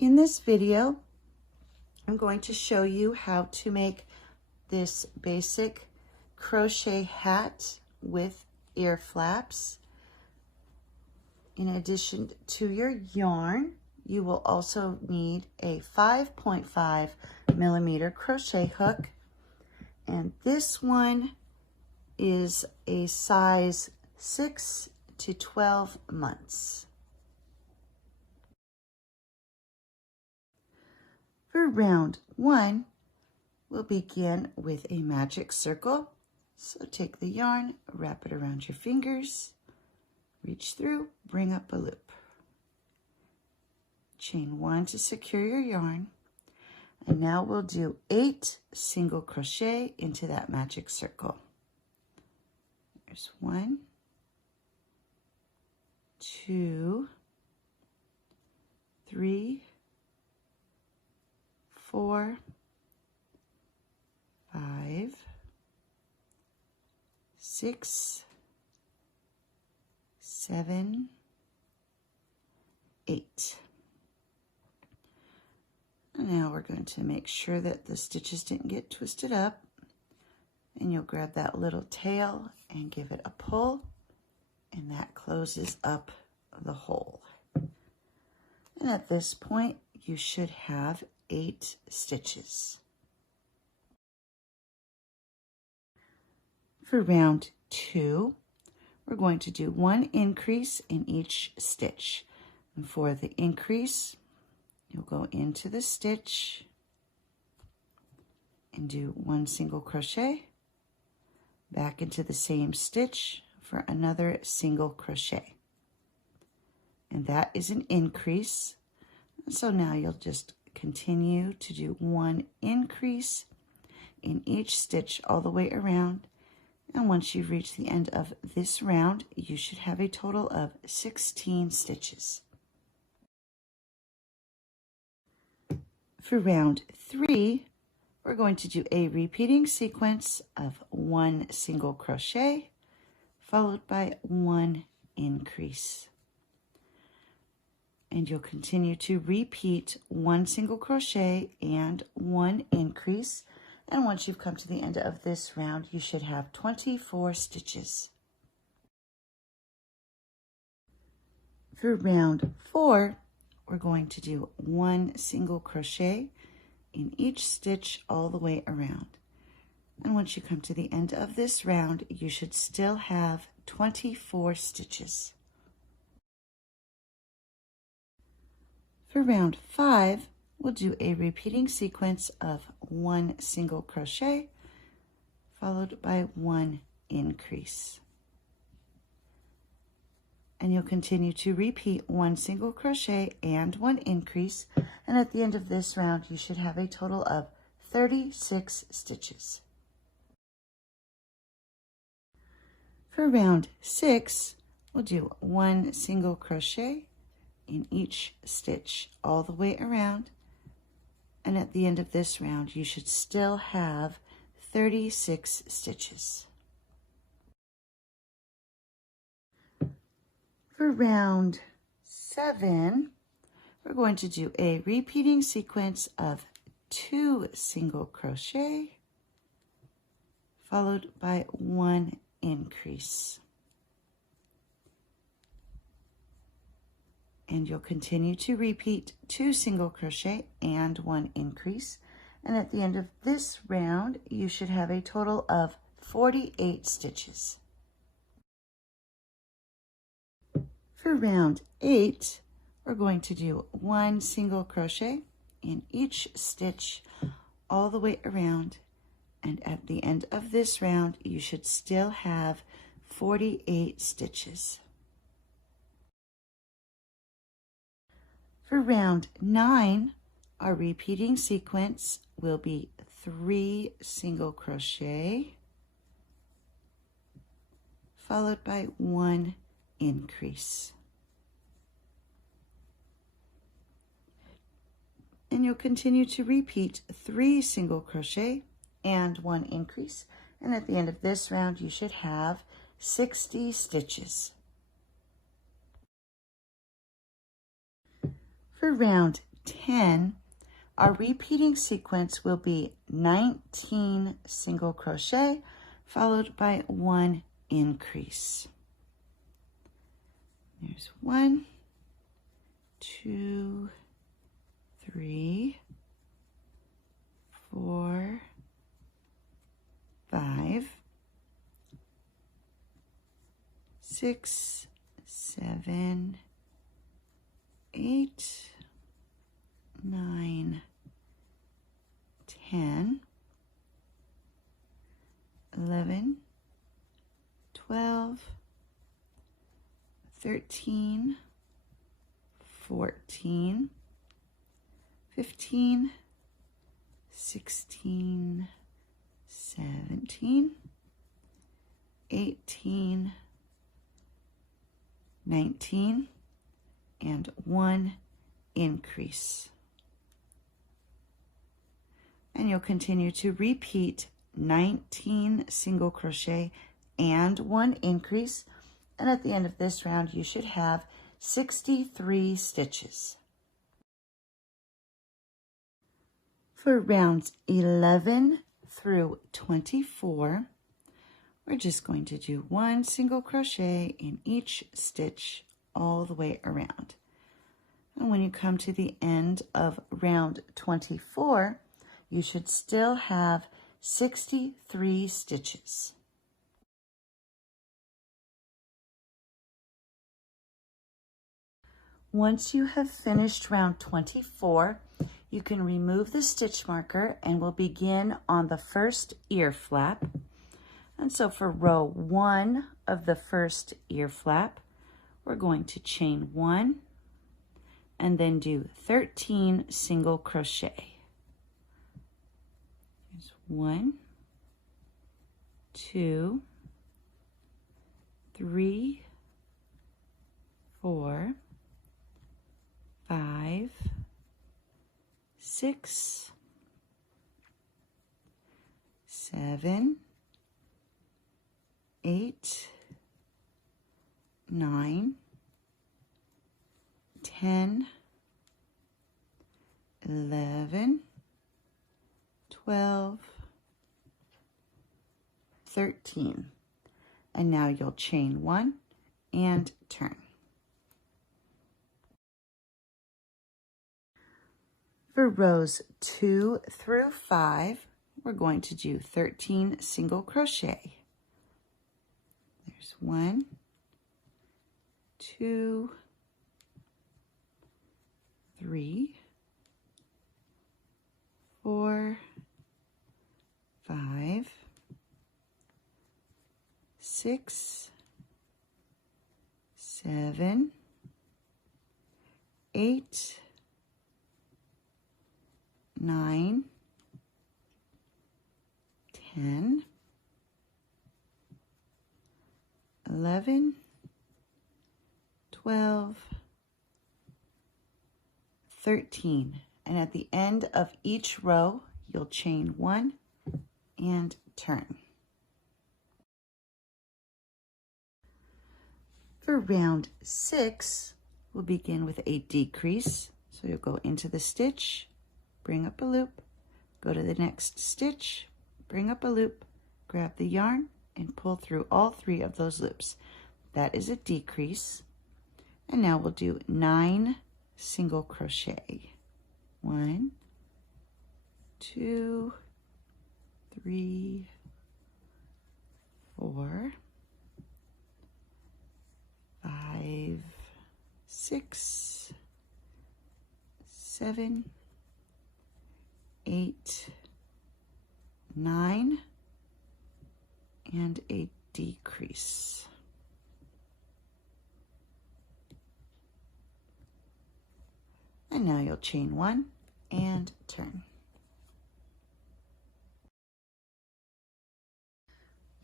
In this video, I'm going to show you how to make this basic crochet hat with ear flaps. In addition to your yarn, you will also need a 5.5 millimeter crochet hook, and this one is a size 6 to 12 months. For round 1, we'll begin with a magic circle. So take the yarn, wrap it around your fingers, reach through, bring up a loop. Chain 1 to secure your yarn. And now we'll do 8 single crochet into that magic circle. There's 1, 2, 3, 4, 5, 6, 7, 8. Now we're going to make sure that the stitches didn't get twisted up, and you'll grab that little tail and give it a pull, and that closes up the hole. And at this point, you should have 8 stitches. For round 2, we're going to do 1 increase in each stitch. And for the increase, you'll go into the stitch and do 1 single crochet, back into the same stitch for another single crochet. And that is an increase. So now you'll just continue to do 1 increase in each stitch all the way around. And once you've reached the end of this round, you should have a total of 16 stitches. For round 3, we're going to do a repeating sequence of 1 single crochet followed by 1 increase. And you'll continue to repeat 1 single crochet and 1 increase. And once you've come to the end of this round, you should have 24 stitches. For round 4, we're going to do 1 single crochet in each stitch all the way around. And once you come to the end of this round, you should still have 24 stitches. For round 5, we'll do a repeating sequence of 1 single crochet followed by 1 increase. And you'll continue to repeat 1 single crochet and 1 increase. And at the end of this round, you should have a total of 36 stitches. For round 6, we'll do 1 single crochet in each stitch all the way around. And at the end of this round, you should still have 36 stitches. For round 7, we're going to do a repeating sequence of 2 single crochet followed by 1 increase. And you'll continue to repeat 2 single crochet and 1 increase. And at the end of this round, you should have a total of 48 stitches. For round 8, we're going to do 1 single crochet in each stitch all the way around. And at the end of this round, you should still have 48 stitches. For round 9, our repeating sequence will be 3 single crochet followed by 1 increase. And you'll continue to repeat 3 single crochet and 1 increase. And at the end of this round, you should have 60 stitches. For round 10, our repeating sequence will be 19 single crochet followed by 1 increase. There's 1, 2, 3, 4, 5, 6, 7, 8, 9, 10, 11, 12, 13, 14, 15, 16, 17, 18, 19, and 1 increase. And you'll continue to repeat 19 single crochet and 1 increase. And at the end of this round, you should have 63 stitches. For rounds 11 through 24, we're just going to do 1 single crochet in each stitch all the way around. And when you come to the end of round 24, you should still have 63 stitches. Once you have finished round 24, you can remove the stitch marker and we'll begin on the first ear flap. And so for row 1 of the first ear flap, we're going to chain 1 and then do 13 single crochet. Here's 1, 2, 3, 4, 5, 6, 7, 8, 9, 10, 11, 12, 13. And now you'll chain 1 and turn. For rows 2 through 5, we're going to do 13 single crochet. There's 1, 2, 3, 4, 5, 6, 7, 8, 9, 10, 11, 12, 13. And at the end of each row, you'll chain 1 and turn. For round 6, we'll begin with a decrease. So you'll go into the stitch, bring up a loop, go to the next stitch, bring up a loop, grab the yarn, and pull through all 3 of those loops. That is a decrease. And now we'll do 9 single crochet. 1, 2, 3, 4, 5, 6, 7, 8, 9, and a decrease. And now you'll chain 1 and turn.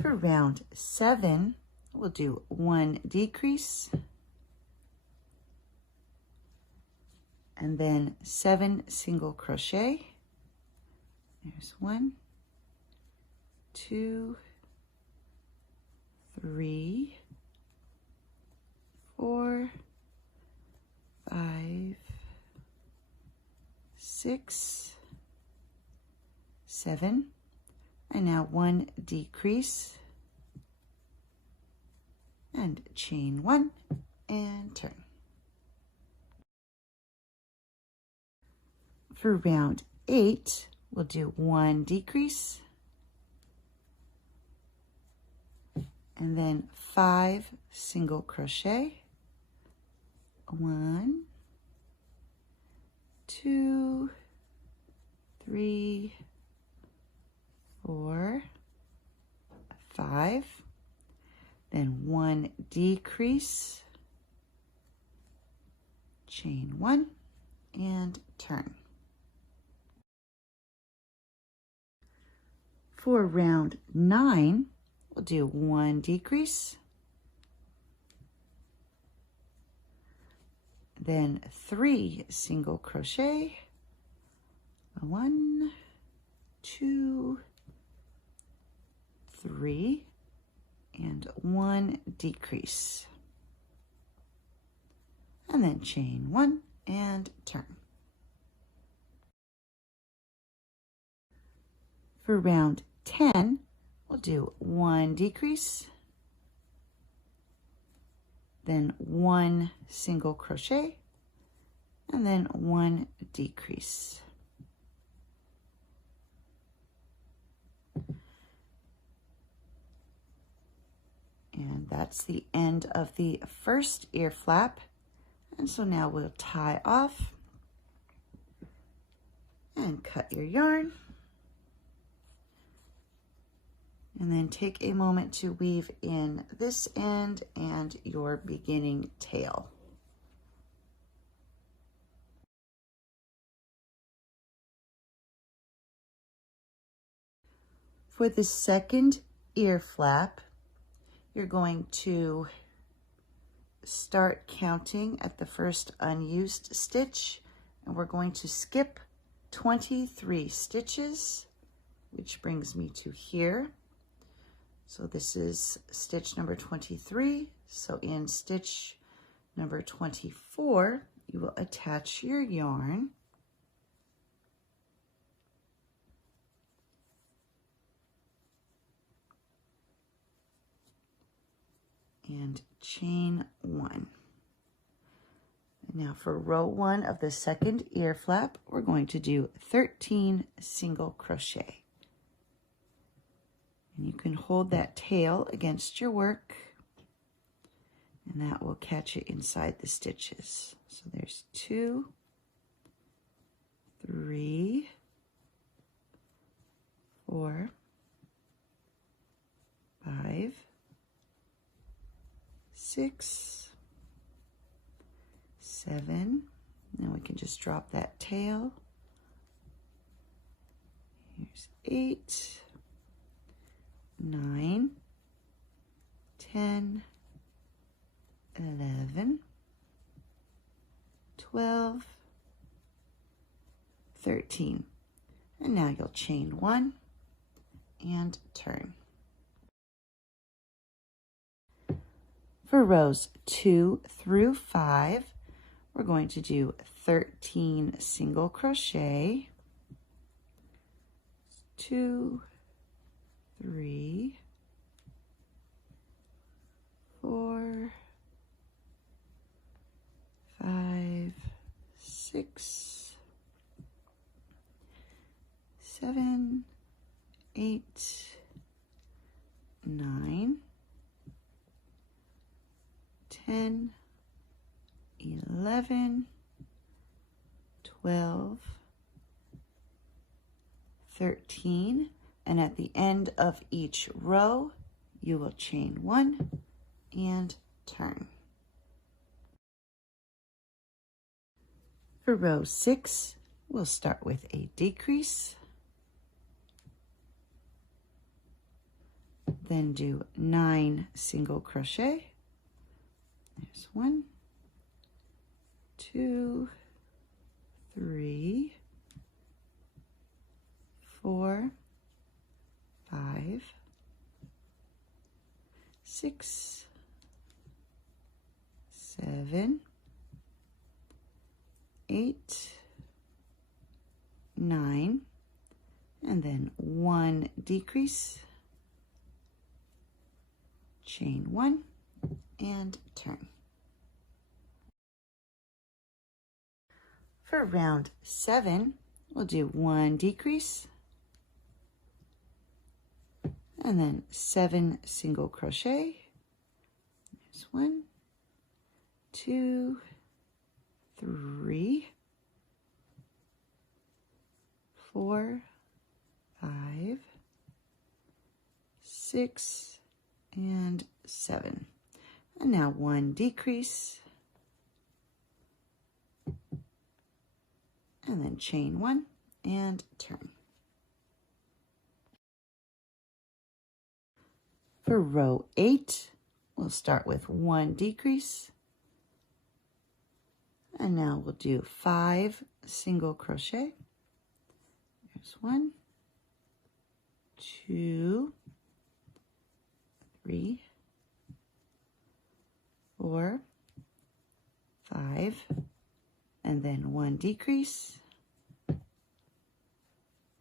For round 7, we'll do 1 decrease and then 7 single crochet. There's 1, 2, 3, 4, 5, 6, 7, and now 1 decrease, and chain 1 and turn. For round 8, we'll do 1 decrease, and then 5 single crochet. 1, 2, 3, 4, 5, then 1 decrease, chain 1, and turn. For round 9, we'll do 1 decrease, then 3 single crochet, 1, 2, 3, and 1 decrease, and then chain 1 and turn. For round 10, we'll do 1 decrease, then 1 single crochet, and then 1 decrease. And that's the end of the first ear flap. And so now we'll tie off and cut your yarn. And then take a moment to weave in this end and your beginning tail. For the second ear flap, you're going to start counting at the first unused stitch, and we're going to skip 23 stitches, which brings me to here. So this is stitch number 23. So in stitch number 24, you will attach your yarn. And chain 1. Now for row 1 of the second ear flap, we're going to do 13 single crochet. And you can hold that tail against your work, and that will catch it inside the stitches. So there's 2, 3, 4, 5, 6, 7. Now we can just drop that tail. Here's 8, 9, 10, 11, 12, 13. And now you'll chain 1 and turn. For rows 2 through 5, we're going to do 13 single crochet, 2, 3, 4, 5, 6, 7, 8, 9, 10, 11, 12, 13, and at the end of each row, you will chain 1 and turn. For row 6, we'll start with a decrease, then do 9 single crochet. There's 1, 2, 3, 4, 5, 6, 7, 8, 9, and then 1 decrease, chain 1, and turn. For round 7, we'll do 1 decrease, and then 7 single crochet. There's 1, 2, 3, 4, 5, 6, and 7. And now 1 decrease, and then chain 1 and turn. For row 8, we'll start with 1 decrease, and now we'll do 5 single crochet. There's 1, 2, 3, 4, 5, and then 1 decrease,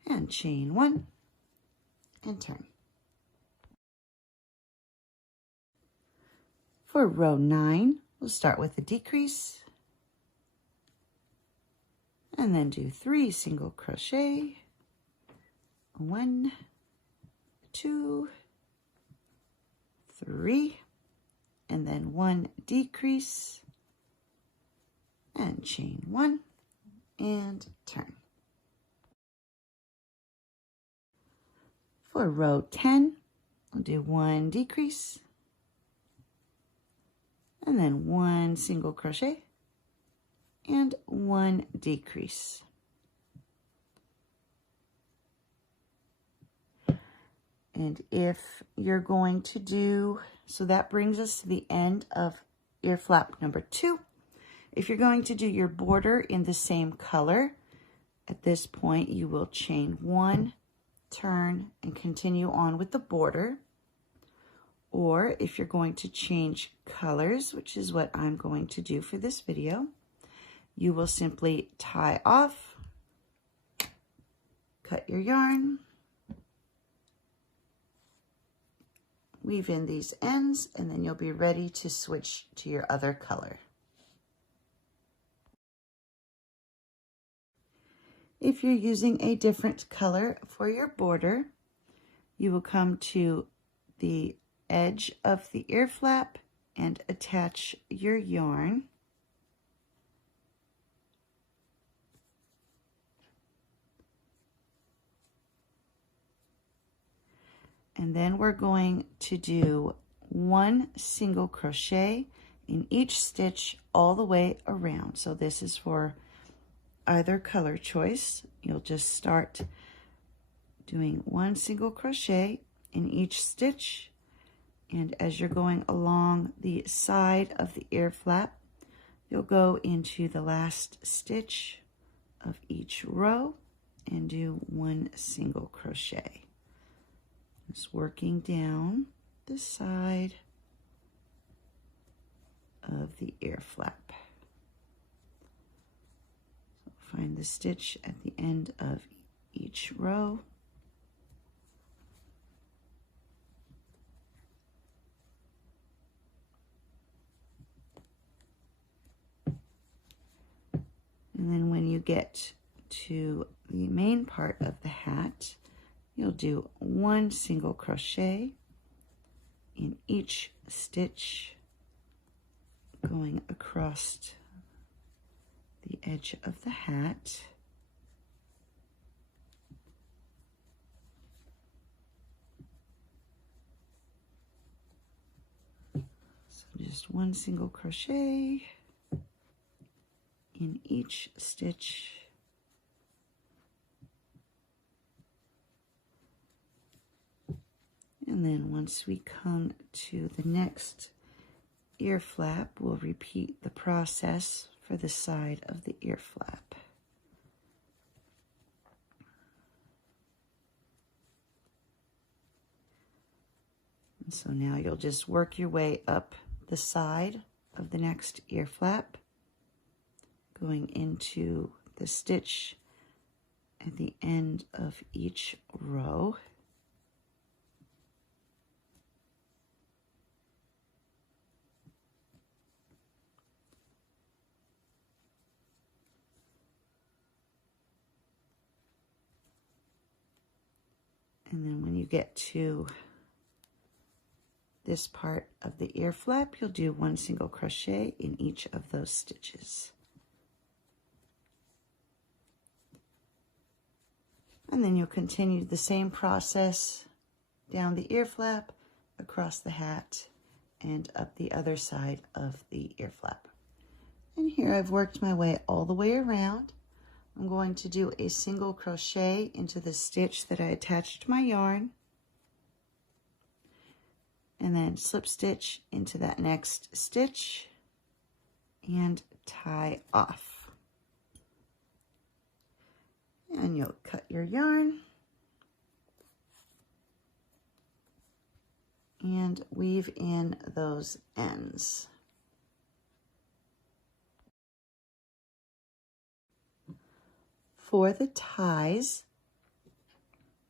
and chain 1 and turn. For row 9, we'll start with a decrease, and then do 3 single crochet. 1, 2, 3, and then 1 decrease, and chain 1 and turn. For row 10, we'll do 1 decrease, and then 1 single crochet and 1 decrease. And if you're going to do, so that brings us to the end of ear flap number 2. If you're going to do your border in the same color, at this point you will chain 1, turn, and continue on with the border. Or if you're going to change colors, which is what I'm going to do for this video, you will simply tie off, cut your yarn, weave in these ends, and then you'll be ready to switch to your other color. If you're using a different color for your border, you will come to the edge of the ear flap and attach your yarn. And then we're going to do 1 single crochet in each stitch all the way around. So this is for either color choice. You'll just start doing 1 single crochet in each stitch, and as you're going along the side of the ear flap, you'll go into the last stitch of each row and do 1 single crochet. Just working down the side of the ear flap. So find the stitch at the end of each row. And then when you get to the main part of the hat, you'll do 1 single crochet in each stitch going across the edge of the hat. So just 1 single crochet in each stitch. And then once we come to the next ear flap, we'll repeat the process for the side of the ear flap. And so now you'll just work your way up the side of the next ear flap, going into the stitch at the end of each row. And then when you get to this part of the ear flap, you'll do 1 single crochet in each of those stitches. And then you'll continue the same process down the ear flap, across the hat, and up the other side of the ear flap. And here I've worked my way all the way around. I'm going to do a single crochet into the stitch that I attached to my yarn, and then slip stitch into that next stitch and tie off. And you'll cut your yarn and weave in those ends. For the ties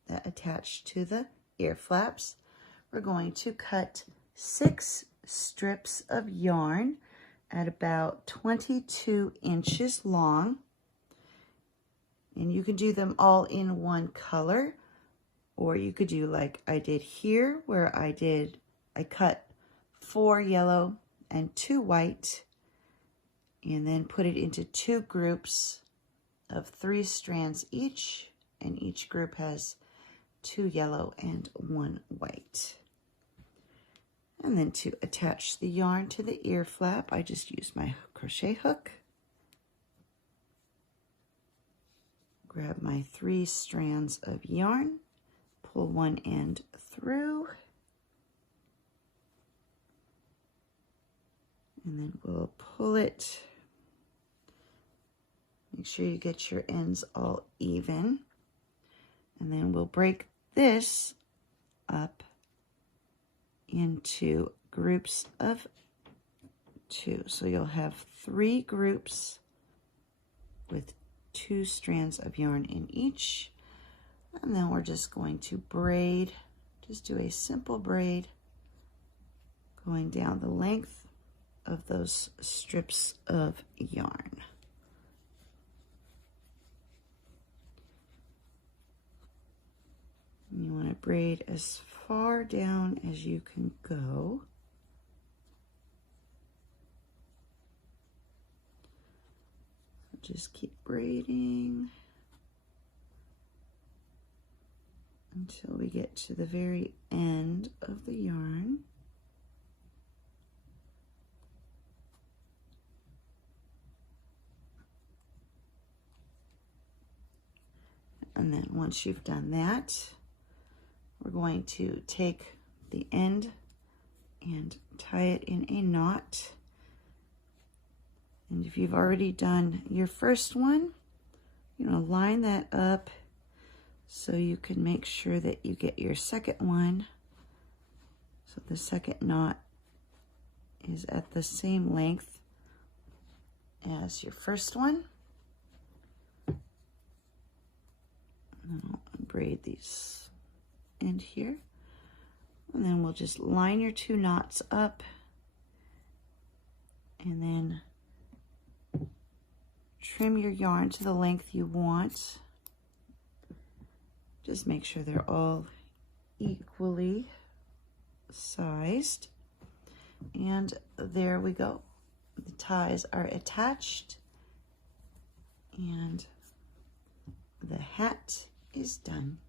that attach to the ear flaps, we're going to cut 6 strips of yarn at about 22 inches long. And you can do them all in one color, or you could do like I did here, where I cut 4 yellow and 2 white, and then put it into 2 groups of 3 strands each, and each group has 2 yellow and 1 white. And then to attach the yarn to the ear flap, I just use my crochet hook. Grab my 3 strands of yarn, pull one end through, and then we'll pull it. Make sure you get your ends all even. And then we'll break this up into groups of 2. So you'll have 3 groups with 2 strands of yarn in each. And then we're just going to braid, just do a simple braid going down the length of those strips of yarn. You want to braid as far down as you can go. Just keep braiding until we get to the very end of the yarn. And then once you've done that, we're going to take the end and tie it in a knot. And if you've already done your first one, you know, line that up so you can make sure that you get your second one. So the second knot is at the same length as your first one. And I'll braid these end here, and then we'll just line your 2 knots up, and then trim your yarn to the length you want. Just make sure they're all equally sized, and there we go. The ties are attached and the hat is done.